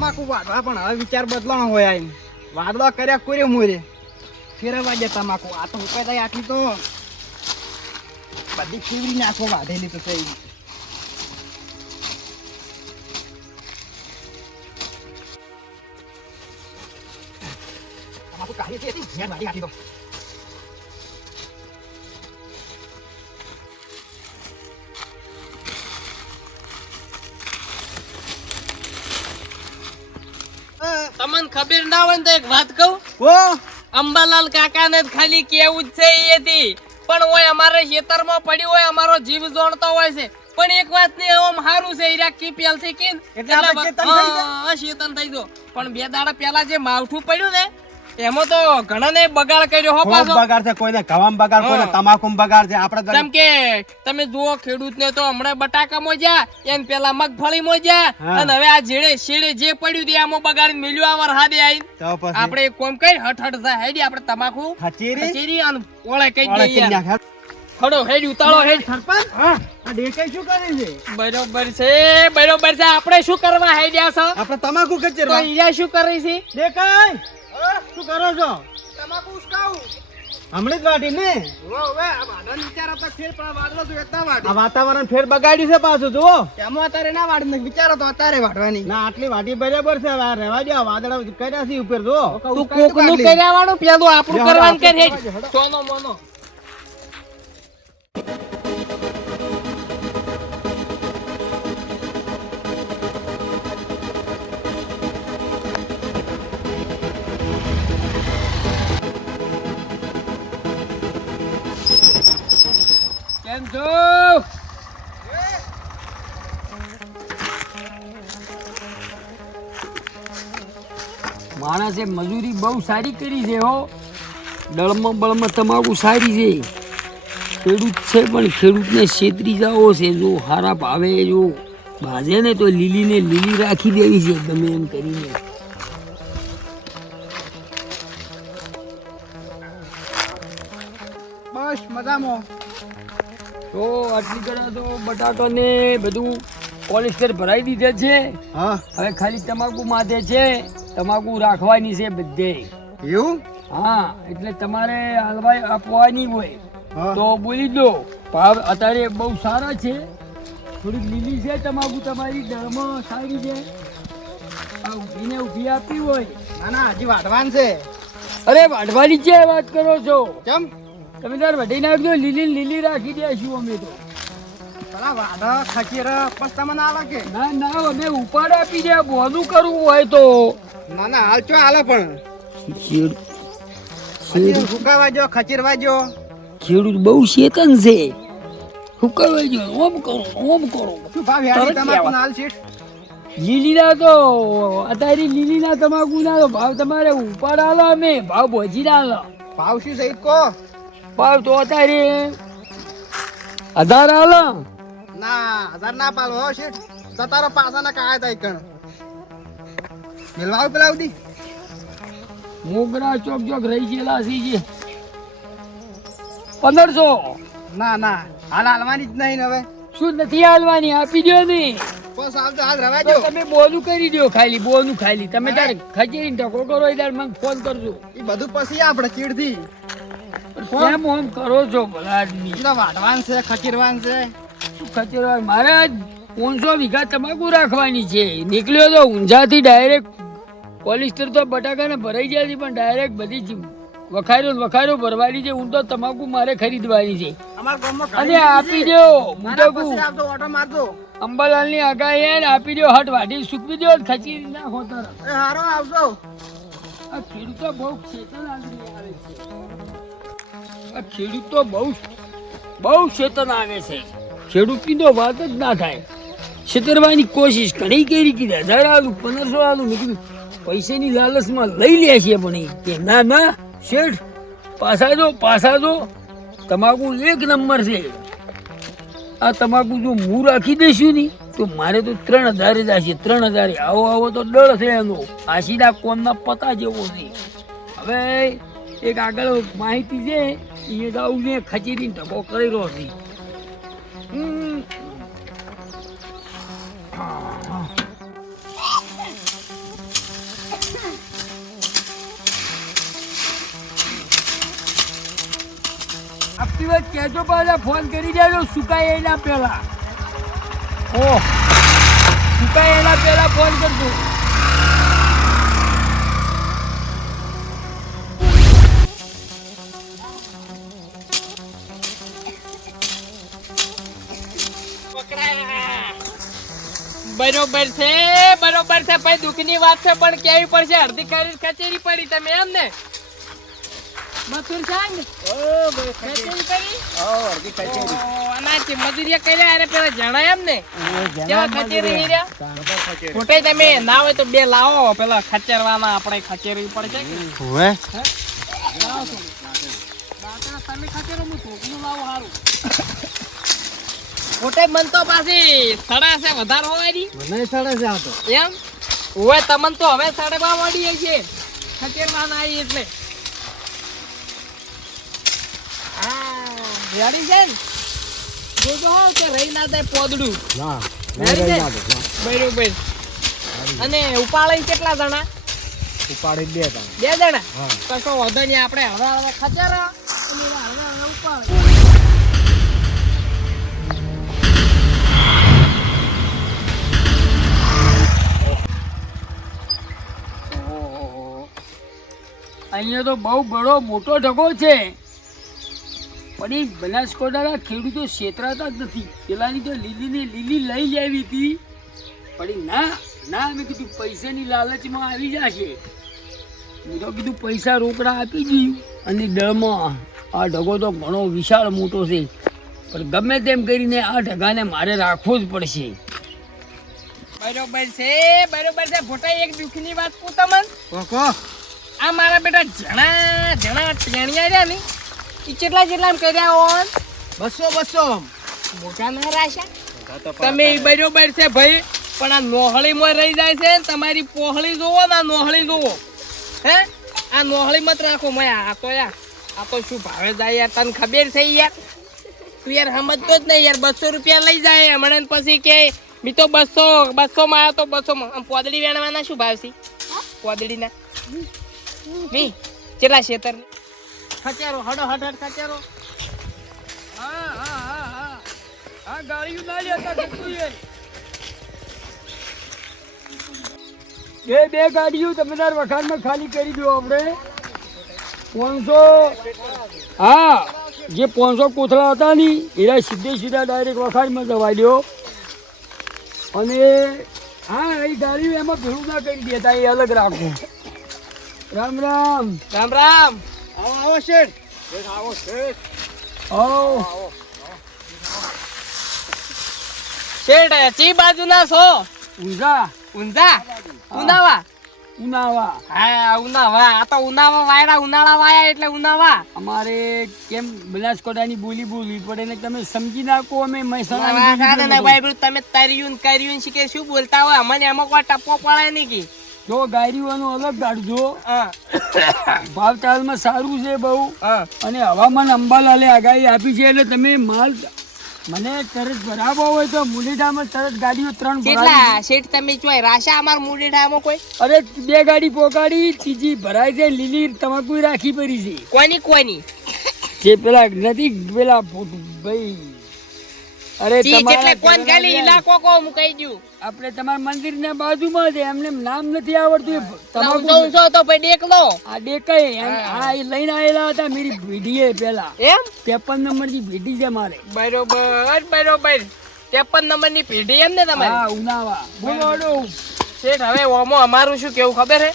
તમાકુ વાટવા પણ હવે વિચાર બદલાનો હોય આઈ વાદળા કર્યા કોરે મોરે ફેરવા દે તમાકુ આ તો ઉપાય થાય આટલી તો બધી ફેવરી નાખો વાઢેલી તો થઈ તમાકુ કાઢી હતી ઝેર વાળી આટલી તો તમને ખબર ના હોય તો એક વાત કહું ઓ અંબાલાલ કાકાને જ ખાલી કેવું જ છે એથી પણ ઓય અમારે ખેતરમાં પડ્યું હોય અમારો જીવ જોણતો હોય છે પણ એક વાત ને ઓમ હારું છે ઈરા કી પેલ થી કીન એટલે આપણે ચેતન થઈ ગયા? હા ચેતન થઈ ગયો પણ બે દાડા પહેલા જે માવઠું પડ્યું ને એમાં તો ઘણા ને બગાડ કર્યો હો પાછો બગાડ છે કોઈને ગવામ બગાડ કોઈને તમાકુમ બગાડ છે આપણે જેમ કે તમે જુઓ ખેડૂત ને તો હમણાં બટાકા મોજા એન પેલા મગફળી મોજા અને હવે આ જેડે શેડે જે પડ્યું તે આમાં બગાડી મેલ્યું આવાર હાદે આઈ આપણે કોમ કઈ હઠ જાય હેડી આપણે તમાકુ ખચેરી અને ઓળે કઈ દઈએ ખડો હેડ ઉતાળો હેડ સરપંચ હા આ દેખાઈ શું કરે છે બરોબર છે આપણે શું કરવા હેડ્યા છો આપણે તમાકુ તો કચેરવા ઈયા શું કરી છે દેખાય શું કરો છો તમાકુ ઉસકાવું હમણે જ વાટી ને હવે આ વાડન વિચાર હતા ફેર પણ વાડલો તો એકતા વાડી આ વાતાવરણ ફેર બગાડ્યું છે પાછું જુઓ એમાં અત્યારે ના વાડ ને વિચારો તો અત્યારે વાડવાની ના આટલી વાટી બરાબર છે હવે આ રહેવા દો વાદળા કર્યા છે ઉપર જો તું કોકનું કર્યા વાળું પેલું આપણું કરવાનું કરે સોનો મોનો કેમ છો માણસે મજૂરી બહુ સારી કરી છે હો દળમાં બળમાં તમાકુ સારી છે ખેડૂત છે પણ ખેડૂતને છેતરી જાવો છે જો હારા ભાવે જો બાજે ને તો લીલીને લીલી રાખી દેવી છે ગમે એમ કરીને બસ મજામાં તો આટલી કડા તો બટાકા ને બધું પોલિસ્ટર ભરાઈ દીધે છે હા હવે ખાલી તમાકુ માથે છે તમાકુ રાખવાની છે બધે એવું હા એટલે તમારે હલવાઈ આપવાની હોય હા તો બોલી દો ભાવ અત્યારે બહુ સારા છે થોડીક લીલી છે તમાકુ તમારી દળમાં સારી છે આ ઊભીને ઊભી આપી હોય ના ના હજી વાટવાન છે અરે વાઢવાની છે વાત કરો છો કેમ તમે તાર વઢી નાખજો લીલી લીલી રાખી દેશું અમે તો પેલા વાડા ખચેર પછી તમને આલે કે ના ના અમે ઉપાડ આપી દે બોનું કરવું હોય તો ના ના હાલ ચો હાલે પણ સુકાવા જો ખચેરવા જો ખેડૂત બહુ ચેતન છે શું કરવા જો ઓમ કરો શું ભાવ યાર તમાકુ હાલ છે લીલી ના તો અત્યારે લીલી ના તમાકુ ના તો ભાવ તમારે ઉપાડ આલો અમે ભાવ ભોજી ના આલો ભાવ શું સહિત કો ભાવ તો અત્યારે 1000 આલો ના 1000 ના પાલો હો શેઠ સતારો પાસાના કાયા તાઈ કણ મેલવાવ પેલા ઉડી મોગરા ચોક ચોક રહી ગયેલા છે જે 1500 ના ના હાલ હાલવાની જ નહીં ને હવે શું નથી હાલવાની આપી દો ને બસ આવજો હાલ રવા તો જો તમે બોનું કરી દો ખાલી તમે તારે ખચેરીને ટકો કરો એટલે મને ફોન કરજો એ બધું પછી આપણે ચીડથી કેમ ઓમ કરો છો ભલા આદમી એટલે વાટવાન છે ખચેરવાન છે શું ખચેરો મારે 500 વીઘા તમાકુ રાખવાની છે નીકળ્યો તો ઊંઝાથી ડાયરેક્ટ પોલિસ્ટર તો બટાકાને ભરાઈ ગયા છે પણ ડાયરેક્ટ બધી જ વખારો ભરવાની છે હું તો તમાકુ મારે ખરીદવાની છે અમાર ગામમાં અને આપી દો મુટકુ આવતો ઓટો મારજો અંબાલાલની આગાહી હે ને આપી દો હટ વાઢી સૂકવી દો ખચી ના હોતા એ હારો આવજો આ ખેડૂત તો બહુ ચેતન આદમી આવે છે આ ખેડૂત તો બહુ ચેતન આવે છે ખેડૂતની તો વાત જ ના થાય છેતરવાની કોશિશ ઘણી કરી કીધા 1000 આલું 1500 આલું મેં કીધું પૈસાની લાલચમાં લઈ લે છે પણ એ કે ના શેઠ પાછા જો તમાકુ એક નંબર છે આ તમાકુ જો હું રાખી દઈશું ને તો મારે તો 3000 જ હશે 3000 આવો તો ડળ છે એનો આશીના કોમના પતા જેવો છે હવે એક આગળ માહિતી છે એ ગાઉને ખચેરીને ટકો કરી રહ્યો છે આપતી વાત કહેજો પાછા ફોન કરી દેજો સુકાય એના પહેલા. સુકાય એના પહેલા ફોન કરજો. બરોબર છે ભાઈ, દુઃખની વાત છે પણ કેવી પડશે. અડધી કરી કચેરી પડી તમે એમ ને મથુર સાંગ કચેરી કરી અનાજ મજૂરી કર્યા અરે પેલા જણાય એમ ને કેવા કચેરી રહ્યા ખોટે તમે ના હોય તો બે લાવો પેલા ખચેરવાના આપણે ખચેરવી પડશે તમે ખચેરો હું ધોકનું લાવું સારું ખોટે મન તો પાછી સડા છે વધારે હોવાની મને સડે છે આ તો એમ ઓય તમને તો હવે સડવા મળી છે ખચેરવાના આવી એટલે રેડી છે ને જોજો હો કે રહી ના જાય પોદડું બરોબર અને ઉપાડી કેટલા જણા ઉપાડી 2 જણા કશો વધો નહીં આપણે હળવા ખચેરા અને હળવા ઉપાડ અહીંયા તો બહુ બડો મોટો ઢગો છે પણ એ બનાસકાંઠાના ખેડૂતો છેતરાતા જ નથી. પેલાની તો લીલી લઈ જ આવી હતી પણ ના મેં કીધું પૈસાની લાલચમાં આવી જશે. મેં તો કીધું પૈસા રોકડા આપી દઉં અને દળમાં આ ઢગો તો ઘણો વિશાળ મોટો છે પણ ગમે તેમ કરીને આ ઢગાને મારે રાખવો જ પડશે. બરોબર છે ભોટા એક દુઃખની વાત કહું તમને આ મારા બેટા જણા ટેણિયા રહ્યા ને એ કેટલા કર્યા હોન 200 મોટા ના રાશા તમે બરોબર છે ભાઈ પણ આ નોહળીમાં રહી જાય છે ને તમારી પોહળી જોવો ને આ નોહળી જોવો હે આ નોહળી મત રાખો મેં આ તો શું ભાવે જાય યાર તને ખબર છે યાર તું યાર સમજતો જ નહીં યાર 200 રૂપિયા લઈ જાય હમણાં પછી કે મી તો 200 માં આવ્યો તો 200 માં પોદડી વેણવાના શું ભાવ છે પોદડીના મી કેટલા શેતર ખચારો હડ ખચારો હા ગાડીઓ ના લેતા બે ગાડીઓ તમે તાર વખાણમાં ખાલી કરી દો. આપણે 500 હા જે 500 કોથળા હતા ને એના સીધા ડાયરેક્ટ વખાણમાં દવા દો અને હા એ ગાડીઓ એમાં ભેળું ના કરી દેતા એ અલગ રાખો. રામ રામ આવો શેઠ શેઠ ચી બાજુના છો ઊંઝા ઉનાવા હા ઉનાવા આ તો ઉનાવા વાયડા ઉનાળા વાયા એટલે ઉનાવા અમારે કેમ બનાસકાંઠાની બોલી પડે ને તમે સમજી નાખો. અમે મહેસાણા ભાઈ તમે તર્યું કર્યું શીખે શું બોલતા હોય અમને એમાં કોઈ ટપ્પો પડે નહીં કે જો ગાડીઓનું અલગ કાઢજો. ભાવતાલમાં સારું છે બહુ અને હવામાન અંબાલાલે આગાહી આપી છે એટલે તમે માલ મને તરત ભરાવો હોય તો મુંડેઠામાં તરત ગાડીઓ 3 કેટલા શેઠ તમે જોઈ રાશા અમાર મુંડેઠામાં કોઈ અરે 2 ગાડી પોકાડી ત્રીજી ભરાય છે લીલી તમાકુ રાખી પડી છે. કોની જે પેલા નથી પેલા ભાઈ અરે તમારા કોણ ગાલી ઇલાકો કો હું કહી દઉં આપણે તમારા મંદિરના બાજુમાં છે એમને નામ નથી આવડતું તમાકુ તો ભાઈ દેખલો આ દેખાય આ લઈને આવેલા હતા મારી ભીડીએ પેલા એમ 53 નંબરની ભીડી છે મારે. બરોબર 53 નંબરની પેઢી એમ ને તમારે હા ઉનાવા બોલો શેઠ હવે ઓમો અમારું શું કેવું ખબર હે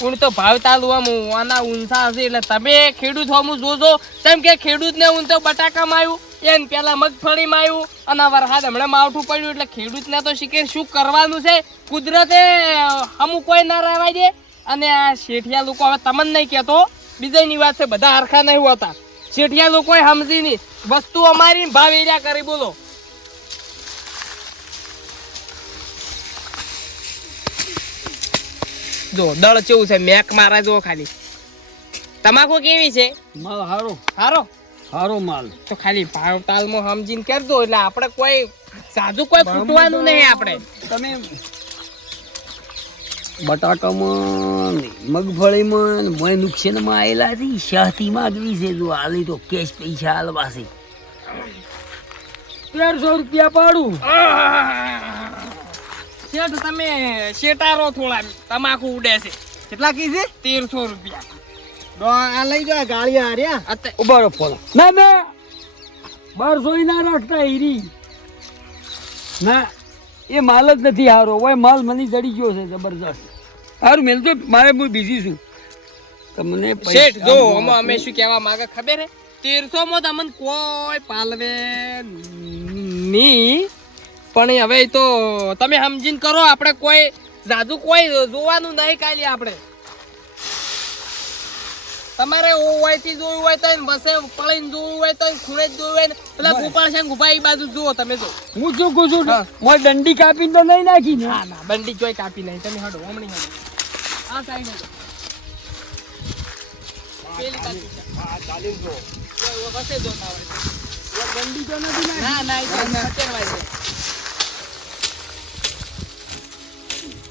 હું તો ભાવ તાલુ આમ આના ઊંચા હશે એટલે તમે ખેડૂત હોમું જોજો કેમ કે ખેડૂતને ઊંચો બટાકામાં આવ્યું એને પેલા મગફળીમાં આવ્યું અને વરસાદ હમણાં માવઠું પડ્યું એટલે ખેડૂતને તો શીખે શું કરવાનું છે. કુદરતે અમુક કોઈ ના રહેવાય દે અને આ શેઠિયા લોકો હવે તમને નહીં કહેતો બીજાની વાત છે બધા હરખા નહીં હોતા. શેઠિયા લોકો સમજી નહીં વસ્તુ અમારી ભાવ એરિયા કરી બોલો જો દળ કેવું છે મેક મારા જો ખાલી તમાકુ કેવી છે માલ હારો માલ તો ખાલી ભાવ તાલમાં સમજીને કરજો એટલે આપણે કોઈ સાદું કોઈ ફૂટવાનું નહીં. આપણે તમે બટાકામાં ને મગફળીમાં ને મોય નુકસાનમાં આવેલા હતી શાહથી માગવી છે જો હાલી તો કેશ પૈસા હાલવા છે 1300 રૂપિયા પાડું શેઠ તમે શેટારો થોડા તમાકુ ઉડે છે કેટલા કી છે 1300 રૂપિયા આ લઈ જાઓ ગાડી હાર્યા ઉભા રહો ફોન ના ના 1200 ના રાખતા હીરી ના એ માલ જ નથી હારો હોય માલ મને જડી ગયો છે જબરજસ્ત હારું મેલ તો મારે હું બીજી છું તમને શેઠ જો અમે શું કહેવા માંગે ખબર હે 1300 માં તમને કોઈ પાલવે નહીં પણ હવે તો તમે સમજીને કરો આપણે કોઈ જાદુ કોઈ જોવાનું નહીં કાલે આપણે તમારે ઓવાયથી જોયું હોય તો બસે પળીને જોયું હોય તો ખૂણે જ જોયું હોય ને પેલા ગોપાળ છે ગુફા એ બાજુ જુઓ તમે જો હું શું કહું છું મોય દંડી કાપીને તો નહીં નાખી ને ના ના બંડી જોઈ કાપી નહીં તમે હડો હમણી હડો આ સાઈડ હડો પેલી કાપી છે હા ચાલી જો બસે જોતા હોય દંડી તો નથી ના ના એ તો અત્યારે છે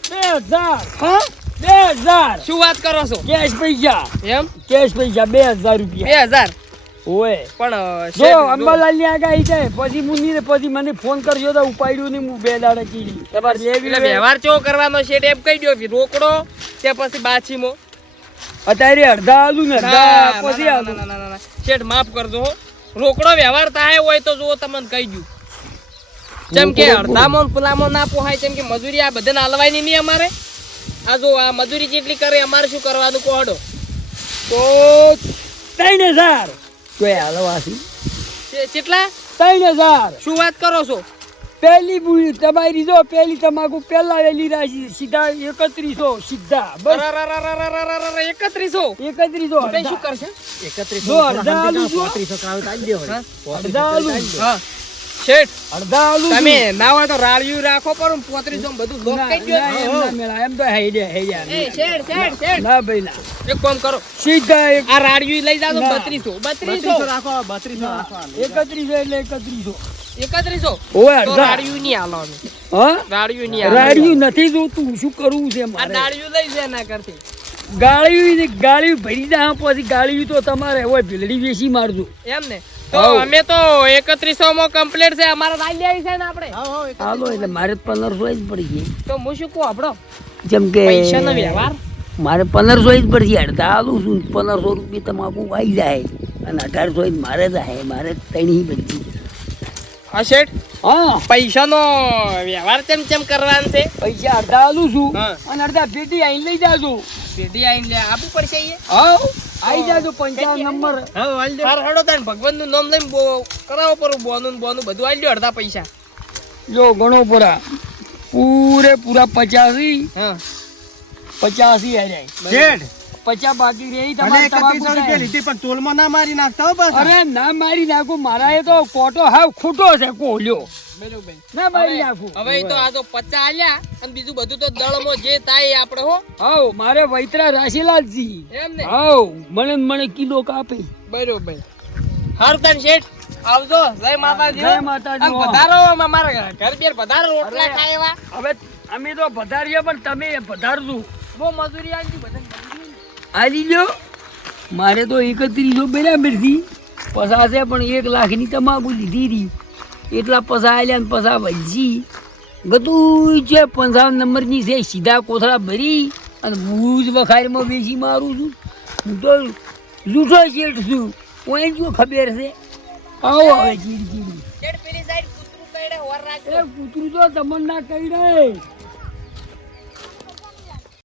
2000 હા 2000 શું વાત કરો છો કેશ પૈસા એમ કેશ પૈસા 2000 રૂપિયા 2000 ઓય પણ જો અંબાલાલ ની આગાહી છે પછી મુની પછી મને ફોન કરજો તો ઉપાડ્યું નહીં હું 2 દાડા કીધી તમારે લેવી એટલે વ્યવહાર ચો કરવાનો છે એમ કહી દો રોકડો કે પછી બાછીમો અત્યારે અડધા આલુ ને અડધા પછી આલુ ના શેઠ માફ કરજો હો. રોકડો વ્યવહાર થાય હોય તો જો તમને કહી દઉં જેમ કે અડધામાં પુલામાં ના પોહાય જેમ કે મજૂરી આ બધાને હાલવાની નહીં અમારે આ જો આ મજૂરી જેટલી કરે અમારે શું કરવાનું કોહડો તો 3000 કોઈ હાલવાથી કેટલા 3000 શું વાત કરો છો પહેલી બુલી તમારી જો પહેલી તમાકુ પહેલા વેલી રાશી સીધા 3100 સીધા બસ 3100 શું કરશે 31 જો અડધા આલુ જો 3500 કરાવે તો આલી દેવો અડધા આલુ હા શેઠ અડધા આલુ તમે ના હોય તો રાળિયું રાખો પણ 3500 બધું લોક કહી દો એમ તો હેડે એ શેઠ ના ભાઈ ના એક કામ કરો સીધા આ રાળિયું લઈ જાજો 3200 રાખો 3200 રાખો 3100 એટલે 3100 3100 ઓય તો અડધા રાળિયું નહીં હાલો અમે હા રાળિયું નહીં હાલો રાડિયું નથી જોતું શું કરવું છે આ મારે રાળિયું લઈ જાય ના કરતી ગાળિયું ભરી દા પછી ગાળિયું તો તમારે હોય ભીલડી વેચી મારજો એમ ને તો અમે તો 3100 માં કમ્પ્લીટ છે અમારે રાઈ લેવી છે ને આપણે હાલો એટલે મારે 1500 જ પડી ગઈ તો હું શું કહું આપણો જેમ કે પૈસાનો વ્યવહાર મારે 1500 જ પડી જાય અડધા આલું છું 1500 રૂપિયા તમાકુ આવી જાય અને 1800 જ મારે જાય મારે ત્રણેય બધી હા શેઠ હા પૈસાનો વ્યવહાર કેમ કરવાનો છે પૈસા અડધા આલું છું હા. અને અડધા પેટી આઈને લઈ જાજો પેઢી આઈને લે આપવું પડશે અહીંયા હા આવી જાજો 55 નંબર હા આલી દે હાર હડો તાન ભગવાનનું નામ લઈને કરાવો પર બોનું બધું આલી લ્યો અડધા પૈસા જો ગણો પૂરા પૂરેપૂરા 85 હા 85 આવી જાય શેઠ 50 બાકી રહી અને તમારે 3100 રૂપિયા તમાકુ લીધી પણ તોલમાં ના મારી નાખતા હો પાછા અરે ના મારી નાખું મારા એ તો કોટો હાવ ખૂટો છે કોલ્યો બરોબર ના મારી નાખું હવે તો આ તો 50 આલ્યા અને બીજું બધું તો દળમાં જે થાય એ આપણે હો હાવ મારે વૈતરા રાશીલાલજી એમ ને હાવ મને કિલો કાપી બરોબર હારું તાન શેઠ આવજો જય માતાજી જય માતાજી. અને પધારો અમારા ઘર બેર પધારો રોટલા ખાય એવા હવે અમે તો પધારીએ પણ તમે પધારજો બહુ મજૂરી આવી બધા આલી લ્યો મારે તો 3100 બરાબર થી પસાશે પણ 1 લાખની તમાકુ લીધી હતી એટલા પસા આલ્યા ને પસા વલજી બધું છે 55 નંબરની છે સીધા કોથળા ભરી અને હું જ વખારમાં બેસી મારું છું હું તો જૂઠો શેઠ છું કોઈ જો ખબર છે આવો હવે ચીડી શેઠ પેલી સાઈડ કૂતરું કઈડે હોર રાખજો એ કૂતરું તો તમને ના કહી રહે